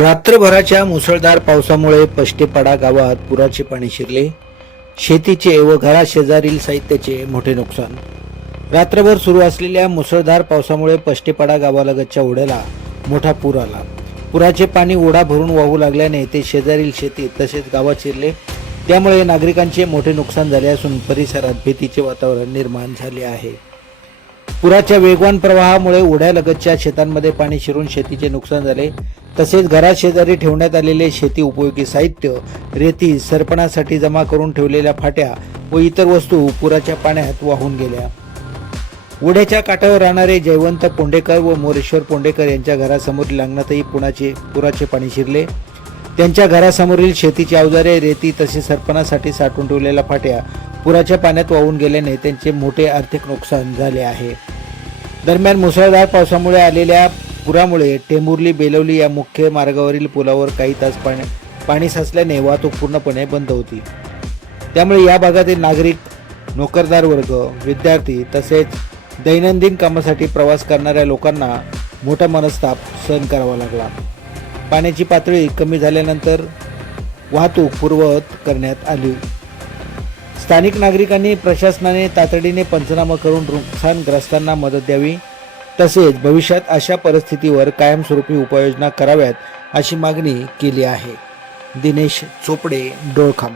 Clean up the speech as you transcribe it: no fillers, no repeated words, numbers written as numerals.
रात्रभराच्या मुसळधार पावसामुळे पष्टेपाडा गावात पुराचे पाणी शिरले. शेतीचे व घराशेजारील साहित्याचे मोठे नुकसान. रात्रभर सुरू असलेल्या मुसळधार पावसामुळे पष्टेपाडा गावालगतच्या ओढ्याला मोठा पूर आला. पुराचे पाणी ओढा भरून वाहू लागल्याने ते शेजारील शेती तसेच गावात शिरले. त्यामुळे नागरिकांचे मोठे नुकसान झाले असून परिसरात भीतीचे वातावरण निर्माण झाले आहे. पुराच्या वेगवान प्रवाहामुळे ओढ्यालगतच्या शेतांमध्ये पाणी शिरून शेतीचे नुकसान झाले. तसेच घरात शेजारी ठेवण्यात आलेले शेती उपयोगी साहित्य, रेती, सरपणासाठी जमा करून ठेवलेल्या फाट्या व इतर वस्तू पुराच्या पाण्यात वाहून गेल्या. ओढ्याच्या काठावर राहणारे जयवंत पोंडेकर व मोरेश्वर पोंडेकर यांच्या घरासमोरील अंगणातही पुराचे पाणी शिरले. त्यांच्या घरासमोरील शेतीची अवजारे, रेती तसेच सरपणासाठी साठवून ठेवलेल्या फाट्या पुराच्या पाण्यात वाहून गेल्याने त्यांचे मोठे आर्थिक नुकसान झाले आहे. दरम्यान मुसळधार पावसामुळे आलेल्या पुरामुळे टेंभुर्ली बेलवली या मुख्य मार्गावरील पुलावर काही तास पाणी साचल्याने वाहतूक पूर्णपणे बंद होती. त्यामुळे या भागातील नागरिक, नोकरदार वर्ग, विद्यार्थी तसेच दैनंदिन कामासाठी प्रवास करणाऱ्या लोकांना मोठा मनस्ताप सहन करावा लागला. पाण्याची पातळी कमी झाल्यानंतर वाहतूक पूर्ववत करण्यात आली. स्थानिक नागरिकांनी प्रशासनाने तातडीने पंचनामा करून नुकसानग्रस्तांना मदत द्यावी. तसेच भविष्यात अशा परिस्थितीवर कायमस्वरूपी उपाययोजना कराव्यात अशी मागणी केली आहे. दिनेश चोपडे, डोळखाम.